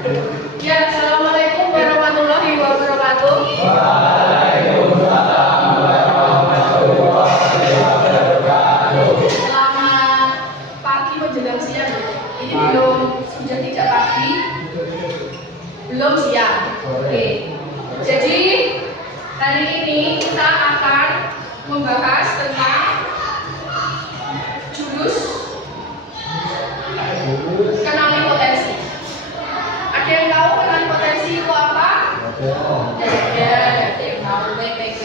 Ya, assalamualaikum warahmatullahi wabarakatuh. Waalaikumsalam warahmatullahi wabarakatuh. Selamat pagi menjelang siang. Ini belum sudah tidak pagi, belum siang. Oke. Jadi hari ini kita akan membahas tentang jurus kenali potensi. Ada yang tahu kenali potensi itu apa? Ada yang tahu. Baik.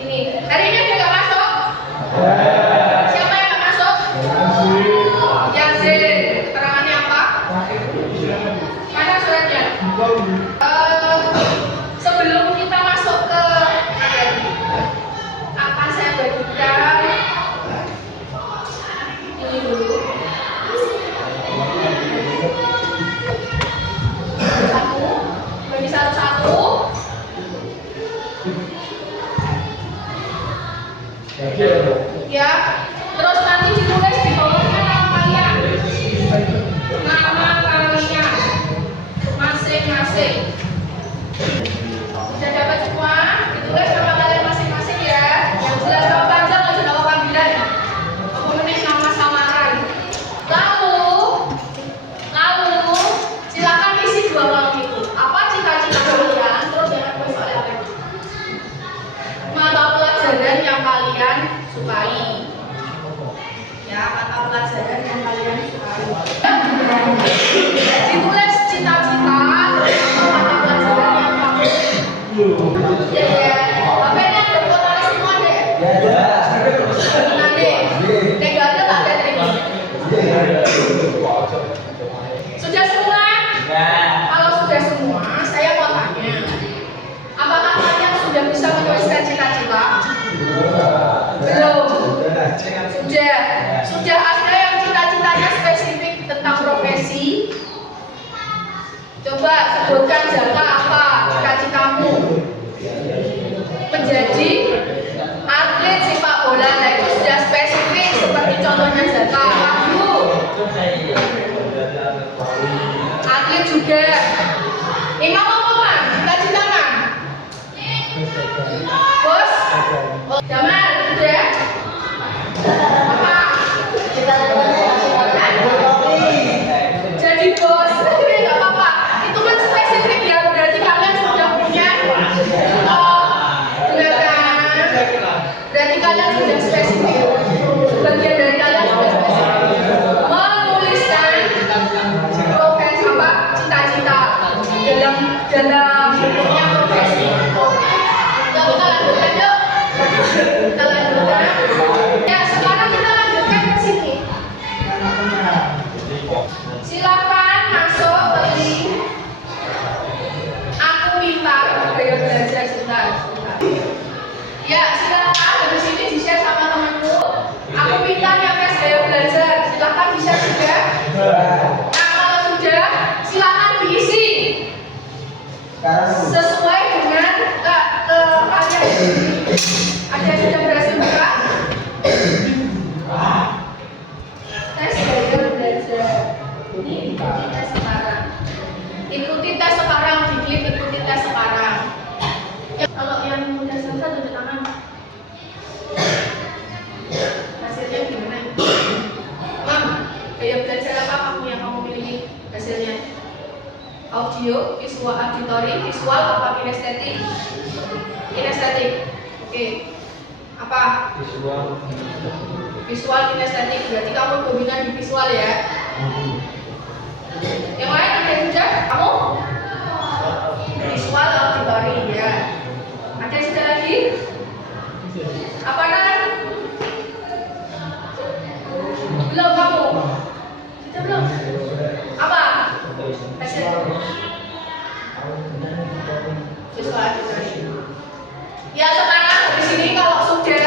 Ini hari ini ada nggak masuk? Siapa yang nggak masuk? Yazid. Keterangannya apa? Mana suratnya? Sebelum kita masuk ke materi, akan saya bagikan ini dulu. Bagi satu-satu. Ya, terus nanti ditulis di bawahnya nama kalian. Nama kalian masing-masing. Sudah dapat semua? Ditulis nama kalian masing-masing ya. Yang jelas nama panjang atau nama panggilan. Apa menit nama samaran. Lalu silakan isi dua kolom itu. Apa cita-cita kalian? Terus jangan lupa soal apa itu. Mata pelajaran yang kalian sukai. Ya, mata pelajaran yang kalian sukai. Ditulis cita-cita atau mata pelajaran yang kamu. Ya. Apa ini ada fotonya semua deh? Nanti. Tinggal ada tak ada tadi. Sudah semua? Kalau sudah semua, saya mau tanya. Apakah kalian sudah bisa menuliskan cita-cita? Belum. Sudah ada yang cita-citanya spesifik tentang profesi? Coba sebutkan jangka apa cita-citamu? Menjadi atlet sepak bola. Nah, itu sudah spesifik seperti contohnya Zaka. Kamu atlet juga. Imam apa? Cita-cita kan? Bos? Jamal sudah? Apa? Jadi bos, ini nggak apa-apa. Itu kan spesifik ya, berarti kalian sudah punya benar kan? Berarti kalian sudah spesifik. Bagian dari kalian sudah spesifik. Menuliskan profesi apa? Cita-cita dalam bentuknya profesi. Kita lanjutkan yuk. Kita lanjutkan. Ya, sekarang kita lanjutkan ke sini. Silakan masuk ke link. Aku minta gaya belajar sebentar. Ya, silakan dari sini di-share sama temanku. Aku minta nyampe gaya belajar. Silakan di-share juga. Nah, kalau sudah, silakan diisi sesuai dengan kalian. Ada yang sudah berhasil buka? Tes gaya belajar. Ini ikuti tes sekarang. Ikuti tes sekarang, diklik ikuti tes sekarang. Kalau yang udah selesai tunjuk tangan. Hasilnya gimana? Mam, gaya belajar apa kamu yang kamu pilih hasilnya? Audio, visual, auditori, visual apa kinestetik? Kinestetik. Oke. Apa? Visual kinestetik. Berarti kamu dominan di visual ya. Yang lain ada yang sudah? Kamu? Visual auditori ya. Ada yang sudah lagi? Apa nan? Belum kamu? Sudah belum? Apa? Hasil? Visual auditori. Ya, sekarang di sini kalau sudah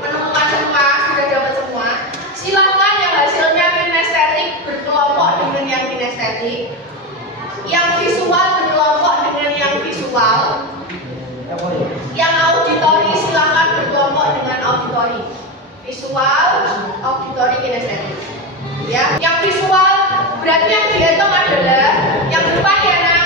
menemukan semua, sudah dapat semua, silakan yang hasilnya kinestetik berkelompok dengan yang kinestetik, yang visual berkelompok dengan yang visual, yang auditori silakan berkelompok dengan auditori. Visual, auditori, kinestetik. Ya, yang visual berarti yang dihitung adalah yang depan ya, Nak.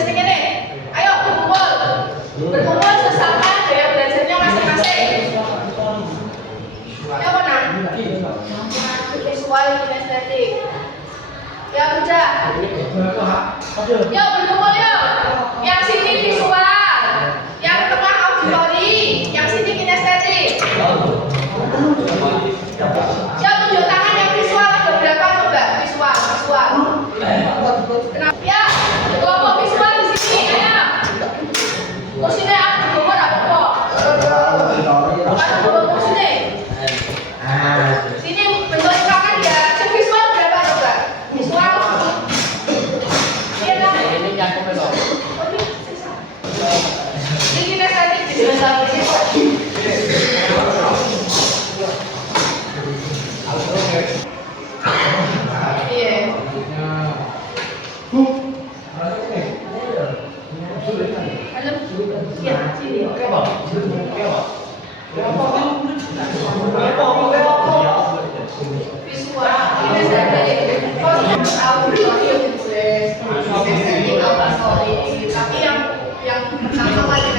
tulis ini nih. Ayo berkumpul. Berkumpul sesama gaya belajarnya masing-masing. Ya mana? Visual kinestetik. Ya udah. Yuk berkumpul yuk. Yang sini visual, yang tengah auditori, yang sini kinestetik. Ya tunjuk tangan yang visual ada berapa coba? Visual. Kenapa? Ya, kelompok visual di sini ayo. Kursinya aku berkumpul apa kok? Apa kursinya? Sini bentuk tangan ya. Yang visual berapa coba? Visual. Iya lah. Ini nyangkut belum? Ini kinestetik di dalam iya. Tapi yang pertama kali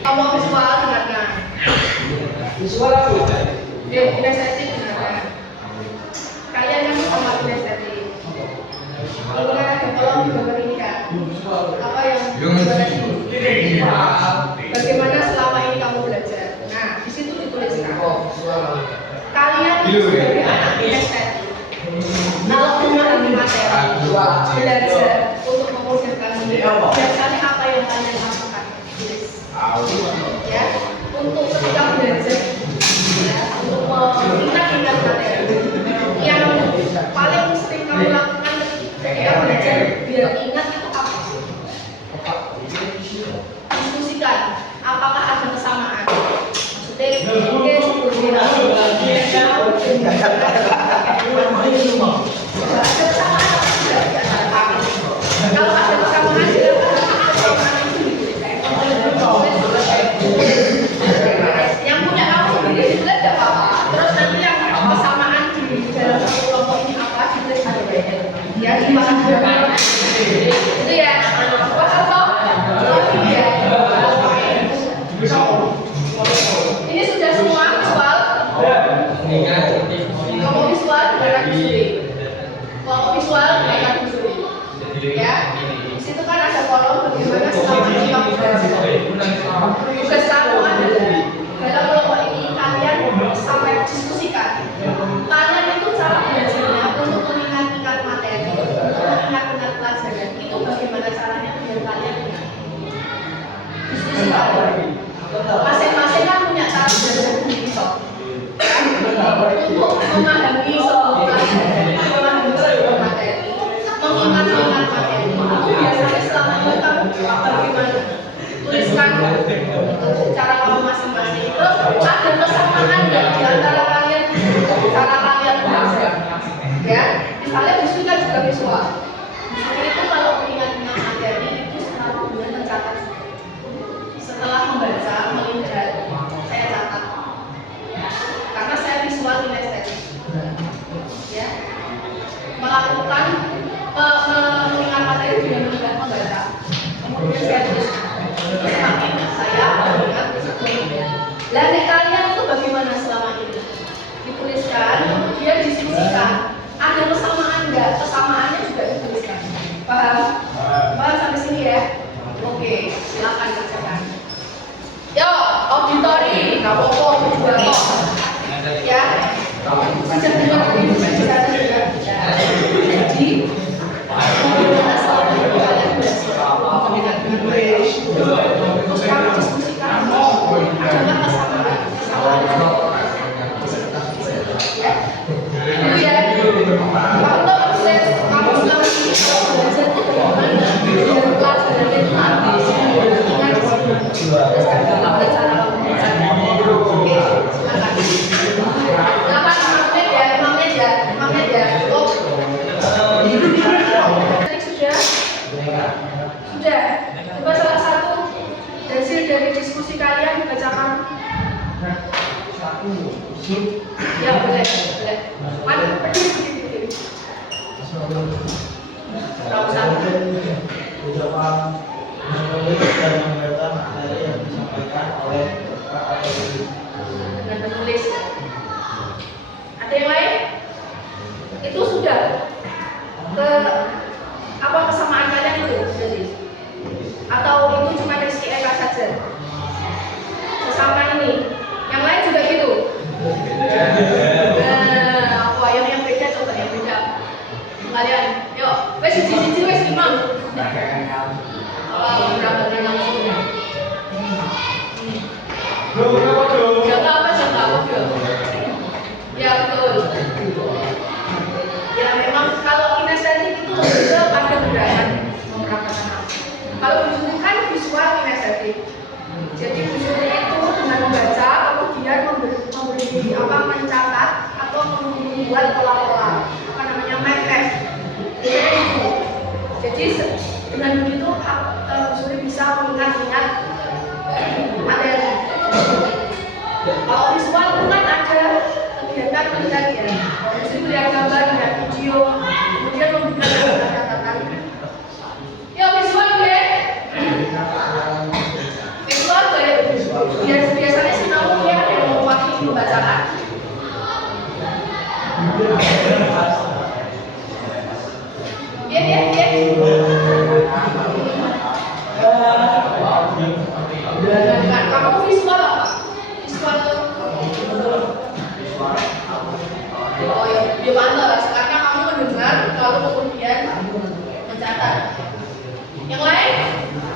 Ngomong visual dengarkan. Visual apa? Kinestetik dengarkan. Kalian yang sama kinestetik. Ini kan ada kolom gambar ini kan. Apa yang bagaimana selama ini kamu belajar? Nah, di situ dituliskan. Kalian sebagai anak kinestetik. Kalau memahami materi, belajar untuk memudahkan diri. Biasanya apa yang kalian lakukan? Ya, untuk ketika belajar, ya, untuk mengingat materi. Yang paling sering kamu lakukan ketika belajar biar ingat itu apa? Diskusikan. Apakah ada kesamaan? Maksudnya, kalau ada kesamaan, yang punya kamu sendiri ditulis tidak apa-apa. Terus nanti yang kesamaan di dalam satu kelompok ini apa ditulis ya dibahas itu ya. Ini sudah semua visual. Kelompok visual dengan kusuri. Kelompok visual dengan kusuri. Ya. Di situ kan ada kolom bagaimana selama ini kamu belajar. Tugas kamu adalah dalam kelompok ini kalian sampai diskusikan. Kalian itu cara belajarnya untuk mengingat materi, untuk mengingat pelajaran. Itu bagaimana caranya biar kalian ingat. Diskusikan. Masing-masing kan punya cara belajar sendiri kok. Untuk memahami sebuah materi, mengingat materi. Itu biasanya selama ini kamu bagaimana? Tuliskan cara kamu masing-masing. Terus ada kesamaan nggak di antara kalian cara kalian belajar? Ya, misalnya Biswi kan juga visual. Biswi itu kalau mengingat materi itu selalu dengan mencatat. Setelah membaca, melihat, saya catat. Karena saya visual kinestetik. Ya, melakukan mengingat materi dengan mudah membaca. Kemudian saya tulis. Semakin saya mengingat sebelumnya. Lah kalian itu bagaimana selama ini? Dituliskan, kemudian diskusikan. Ada kesamaan nggak? Kesamaannya juga dituliskan. Paham? Paham sampai sini ya? Oke, silakan kerjakan. Yo, auditori, nggak apa-apa, juga kok. Ya, sudah dengar tadi di sana juga. Jadi, bagaimana selama ini kalian belajar? Terus kamu diskusikan. Ada kesamaan. Ya, itu ya. Kalau kamu selama ini belajar itu Sudah. Coba salah satu hasil dari diskusi kalian dibacakan. Ya boleh, boleh. Mana berdiri. Ucapan menulis dan membaca materi yang disampaikan oleh dengan menulis. Ada yang lain? Itu sudah ke apa kesamaan kalian itu jadi? Atau itu cuma dari SIK saja? Sesama ini. Yang lain juga gitu. Nah, apa yang beda coba yang beda. Kalian, yuk, wes siji wes imam. Berapa langsung? Jaga apa bro? Ya betul. Ya memang kalau kinestetik itu lebih pada gerakan memperagakan. Kalau visual kan visual kinestetik. Jadi visual itu dengan membaca, kemudian memberi apa mencatat atau membuat pola-pola apa namanya mind map. Itu. Jadi dengan begitu visual bisa mengingat-ingat materi. Kalau visual itu kan ada kegiatan melihat ya, mesti melihat gambar, melihat video, kemudian memberikan catatan. Ya visual ya, visual ya. Biasanya sih tahu ya yang mewakili membacakan. Ya. Kamu visual apa? Visual oh ya pantas karena kamu mendengar lalu kemudian mencatat. Yang lain,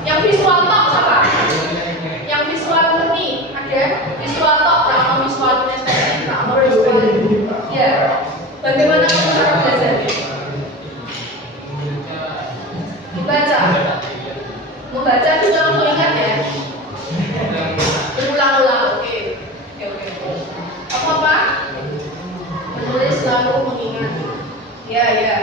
yang visual tok siapa? Yang visual murni ada visual tok, atau visual kinestetik, atau visual ya. Bagaimana kamu cara belajar? Membaca juga mengingat ya. Berulang-ulang, oke. Apa? Menulis lalu mengingat. Ya.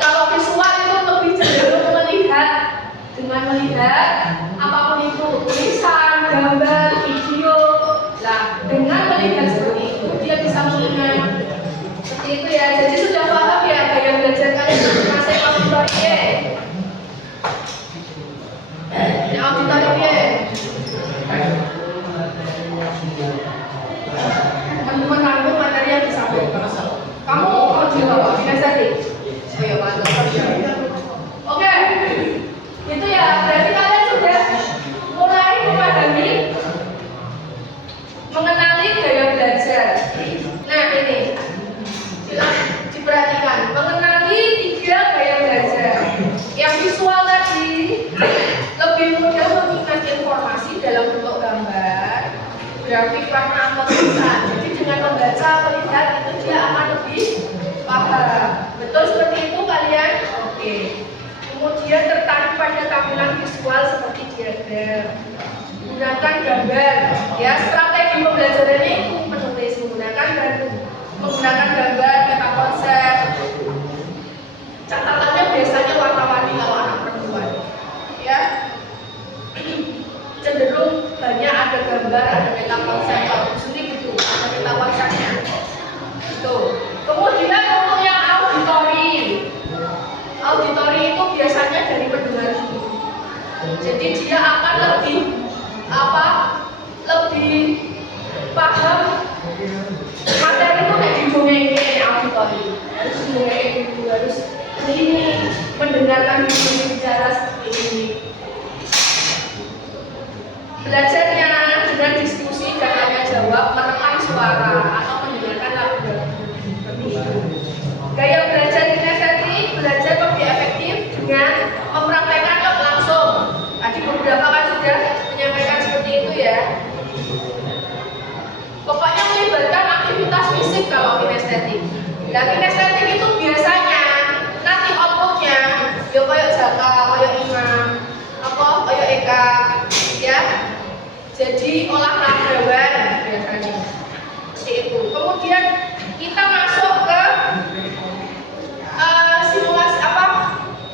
Kalau visual itu lebih cenderung melihat, dengan melihat apapun itu, tulisan, gambar, video. Nah, dengan melihat seperti itu, dia bisa mengingat. Seperti itu ya. Jadi sudah paham ya gaya belajar kalian masing-masing auditornya. Menanggung materi yang disampaikan. Kamu mau jawab kinestetik? Oh ya mantap. Oke, itu ya. Berarti kalian sudah mulai memahami, mengenali gaya belajar. Nah ini, silakan diperhatikan. Mengenali 3 gaya belajar. Yang visual tadi lebih mudah mengingat informasi dalam bentuk gambar, grafik, warna atau tulisan. Jadi dengan membaca, melihat itu dia akan lebih paham. Betul seperti itu kalian? Oke. Kemudian tertarik pada tampilan visual seperti diagram, menggunakan gambar. Ya, strategi pembelajarannya itu menulis menggunakan gambar, meta konsep. Catatannya biasanya warna-warni kalau anak perempuan. Ya. Cenderung banyak ada gambar, ada meta konsep. Kalau sini gitu, ada meta konsepnya. Itu. Kemudian untuk yang auditori itu biasanya dari pendengar dulu. Jadi dia akan lebih paham materi itu kayak didongengin auditori. Harus didongengin dulu, harus ini mendengarkan bicara seperti ini. Belajarnya dengan diskusi dan tanya jawab, merekam suara atau mendengarkan lagu. Gaya belajar kinestetik belajar lebih efektif dengan mempraktekkan langsung. Tadi beberapa kan sudah menyampaikan seperti itu ya. Pokoknya melibatkan aktivitas fisik kalau kinestetik. Nah kinestetik itu biasanya nanti outputnya ya kayak Jaka, kayak Imam, kayak Eka, ya. Jadi olahragawan biasanya seperti itu. Kemudian kita masuk ke simulasi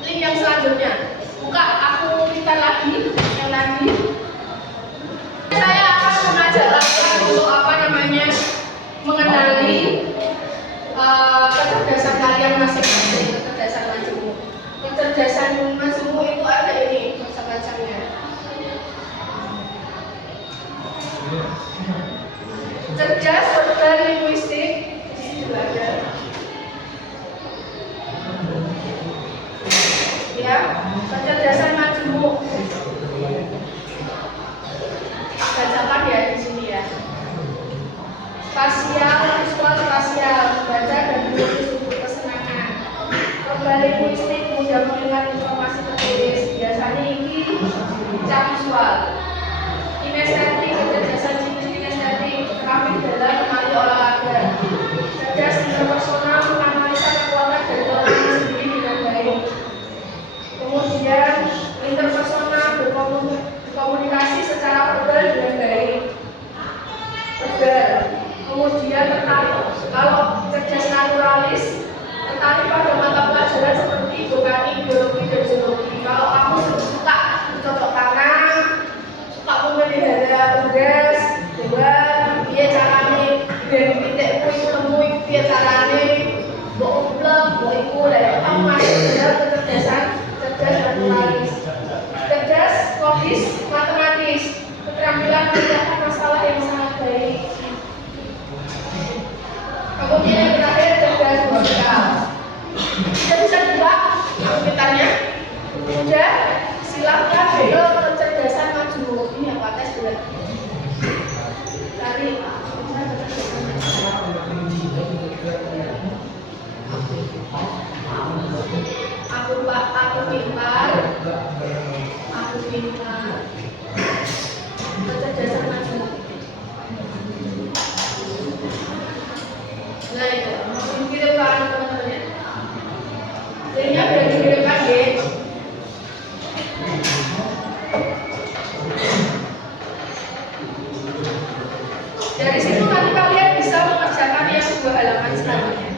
link yang selanjutnya. Buka aku kecerdasan majemuk itu ada ini macam-macamnya. Cerdas, verbal, linguistik, di sini juga ada. Ya, kecerdasan majemuk. Bacakan ya di sini ya. Spasial, visual spasial, membaca dan menulis untuk kesenangan. Verbal linguistik, mudah mendengar informasi tertulis. Biasanya ini cak visual. Kinestetik, kecerdasan kinestetik, keterampilan dalam mengenali olahraga. Cerdas interpersonal, menganalisa kekuatan dari orang sendiri dengan baik. Kemudian interpersonal, berkomunikasi secara verbal dengan baik. Verbal. Kemudian tertarik, kalau cerdas naturalis, tertarik pada mata pelajaran seperti botani, biologi, dan zoologi. Kalau kamu suka cocok tanam, suka memelihara unggas, hewan, dia carane dari titik itu nemu dia carane mbok uplek, mbok iku lah kamu masuk dalam kecerdasan cerdas naturalis. Cerdas logis, matematis, keterampilan memecahkan masalah yang sangat baik. Kemudian yang terakhir cerdas musikal. Kita bisa juga aktivitasnya. Sudah, silakan ke kecerdasan majemuk. Ini apa tes dulu? Cari. Aku pintar. Kecerdasan majemuk. Nah itu, kirimkan teman-temannya. Jadinya biar dikirimkan deh. Dari situ nanti kalian bisa mengerjakan yang sebuah halaman selanjutnya.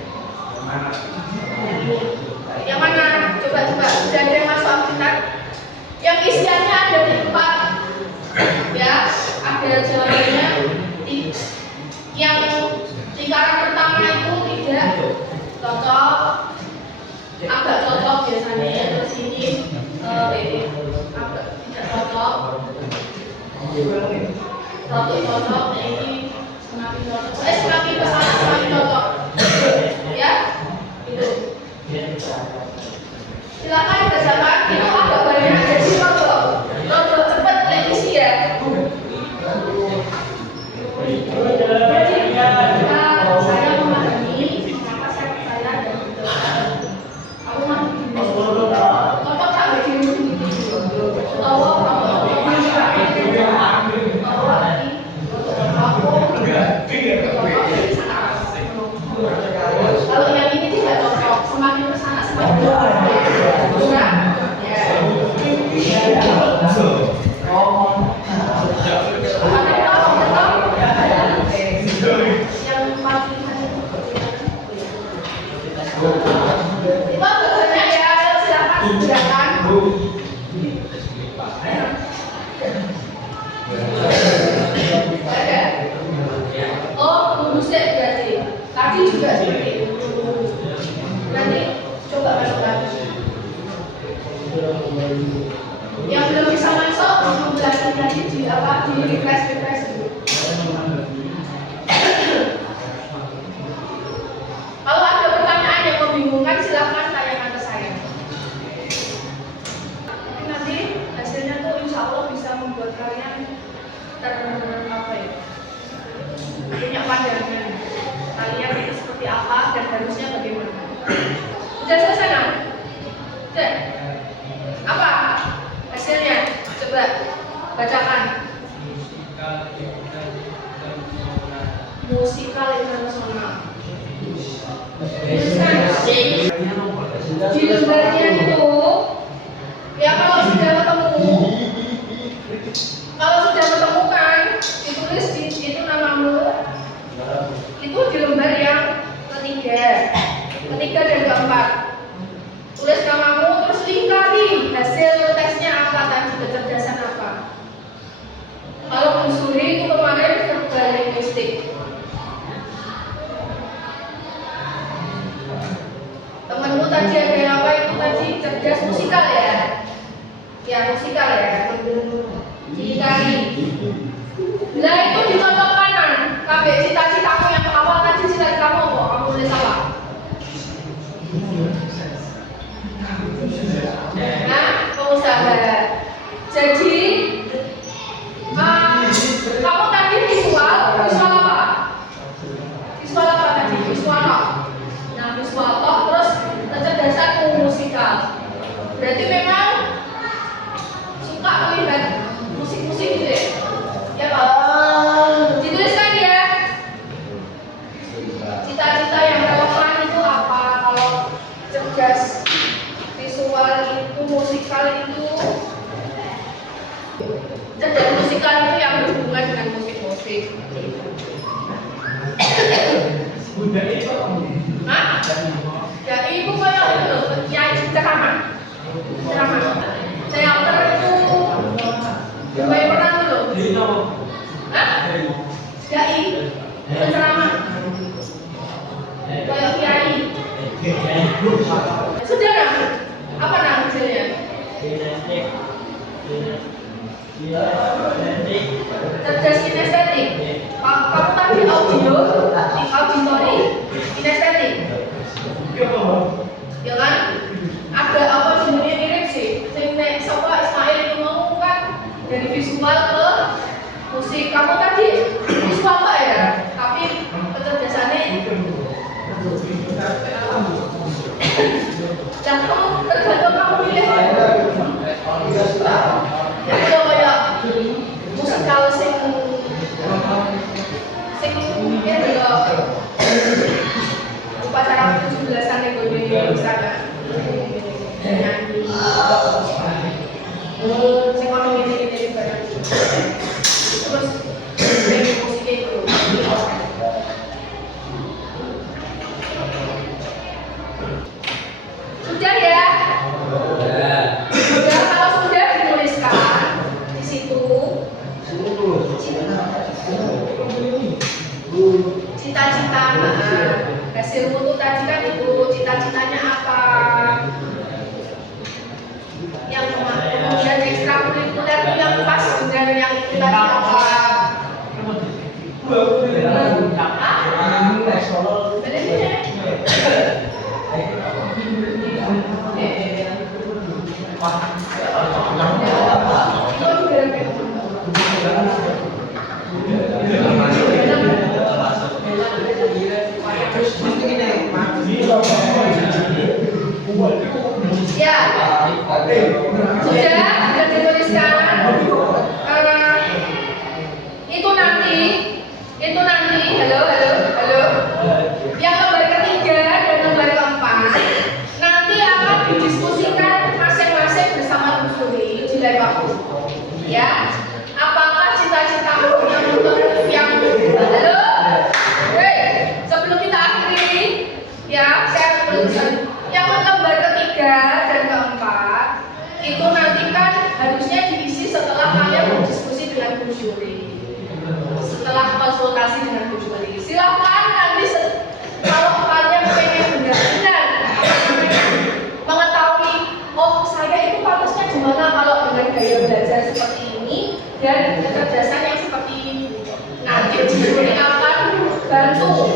Yang mana? Coba sudah ada yang masuk aktivitas. Yang isiannya ada di 4. Ya, ada jawabannya. Yang lingkaran pertama itu tidak cocok, agak cocok biasanya. Terus ini agak tidak cocok, cocok. Nah ini semakin cocok. Semakin kesana semakin cocok. Ya, itu. Silakan dikerjakan. Itu agak banyak, jadi rodo cepat revisi ya. Saya memahami mengapa saya percaya dan berdoa. Aku mampu topok tak begini. Kalau yang ini tidak cocok, semakin kesana semakin cocok. Itu bahannya ya, silakan gunakan. Oh, musik berarti. Tadi juga seperti itu. Nanti coba masuk lagi. Yang belum bisa masuk, belajar lagi di apa? Di refresh dulu. Kalau ada pertanyaan yang membingungkan, silakan tanyakan ke saya. Nanti hasilnya tuh insya Allah bisa membuat kalian punya pandangan kalian itu seperti apa dan harusnya bagaimana. Sudah selesai kan? Sudah. Apa hasilnya? Coba bacakan. Musikal internasional. Di lembarnya itu, ya kalau sudah ketemu kan, ditulis di itu namamu. Itu di lembar yang ketiga dan keempat. Tulis namamu, terus lingkari hasil tesnya apa tadi, kecerdasan apa. Kalau Busuri itu kemarin verbal linguistik. Temenmu tadi ada apa itu tadi? Berarti memang suka melihat musik-musik gitu ya? Ya Pak? Dituliskan ya. Cita-cita yang relevan itu apa? Kalau cerdas visual itu, musikal itu, cerdas musikal itu yang berhubungan dengan musik-musik. Hah? Ya ibu kayak itu loh, kiai ceramah. Saya itu kayak pernah dulu. Hah? Kiai penceramah. Kayak kiai. Sudah kan? Apa nama hasilnya? Cerdas kinestetik. Kamu tadi audio, auditori, kinestetik. Ya kan? Ada apa jenisnya mirip sih? Sini siapa Ismail itu mau kan dari visual ke musik. Kamu tadi visual Pak ya? Tapi kecerdasannya dan kamu tergantung kamu pilih ya kayak musikal sing ya juga upacara 17-an itu di misalkan nyanyi sing ono ini barang terus musik itu sudah ya? Sudah, kalau sudah dituliskan di situ cita-cita hasil foto tadi kan itu cita-citanya apa yang kemudian ekstrakurikuler itu yang pas dengan yang itu tadi apa ya, sudah dituliskan. Itu nanti, halo. Yang lembar ketiga dan lembar keempat nanti akan didiskusikan masing-masing bersama Bu Suri di lain waktu. Ya, apakah cita-citamu yang halo? Sebelum kita akhiri, ya saya tuliskan yang lembar ketiga dan keempat itu nanti kan harusnya diisi setelah kalian berdiskusi dengan Bu Juri, setelah konsultasi dengan Bu Juri. Silakan nanti kalau kalian pengen benar-benar mengetahui, oh saya itu pantasnya gimana kalau dengan gaya belajar seperti ini dan kecerdasan yang seperti ini, nanti Bu Juri akan bantu